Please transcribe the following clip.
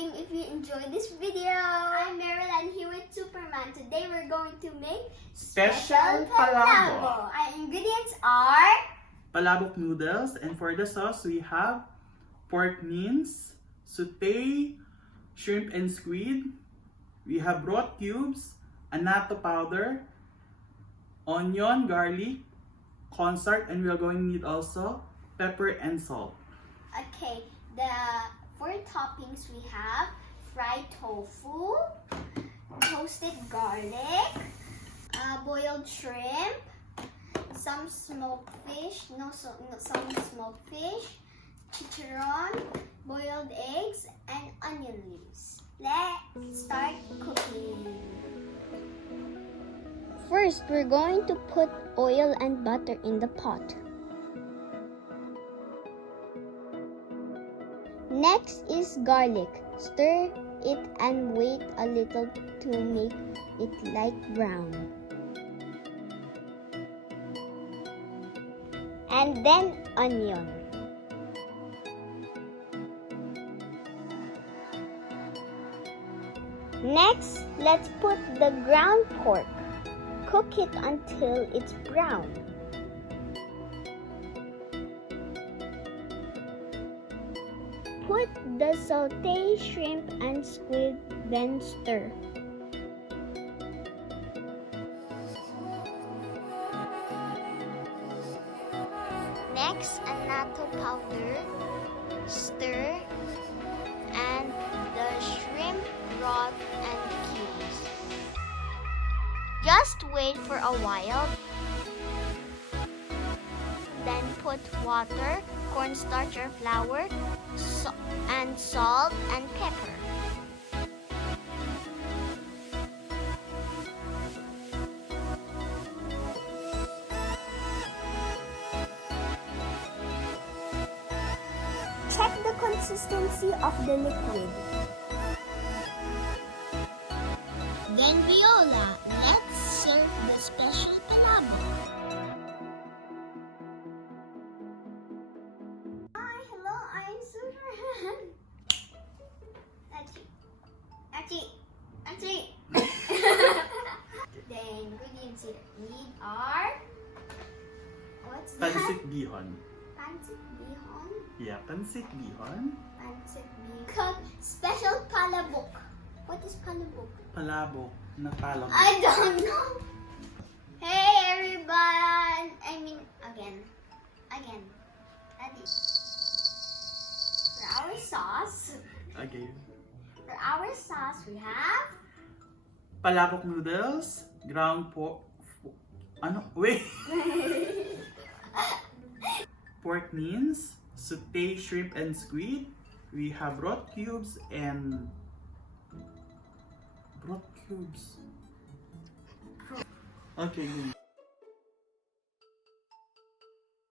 subscribing if you enjoyed this video. I'm Marilyn here with Superman. Today we're going to make Special Palabok. Our ingredients are Palabok noodles, and for the sauce we have pork mince, sauté, shrimp and squid. We have broth cubes, annatto powder, onion, garlic, cornstarch, and we are going to need also pepper and salt. okay. The 4 toppings we have fried tofu, toasted garlic, boiled shrimp, some smoked fish, some smoked fish, chicharon, boiled eggs, and onion leaves. Let's start cooking. First, we're going to put oil and butter in the pot. Next is garlic. Stir it and wait a little to make it light brown. And then onion. Next, let's put the ground pork. Cook it until it's brown. Put the sauté shrimp and squid, then stir. Next, annatto powder, stir, and the shrimp broth and cubes. Just wait for a while. Then put water, cornstarch or flour, and salt and pepper. Check the consistency of the liquid. Then viola. Let's serve the special palabok. Hi, hello, I'm Superman. Achi. The ingredients here need are what's that? Pansit bihon. Pansit bihon. Yeah, pansit bihon. Pansit bihon. Special palabok. What is palabok? Palabok na palabok. I don't know. Hey everyone. Again. Ready. For our sauce. Okay. For our sauce, we have Palabok noodles, ground pork. Wait. Pork mince, sauté shrimp and squid. We have broth cubes and Okay.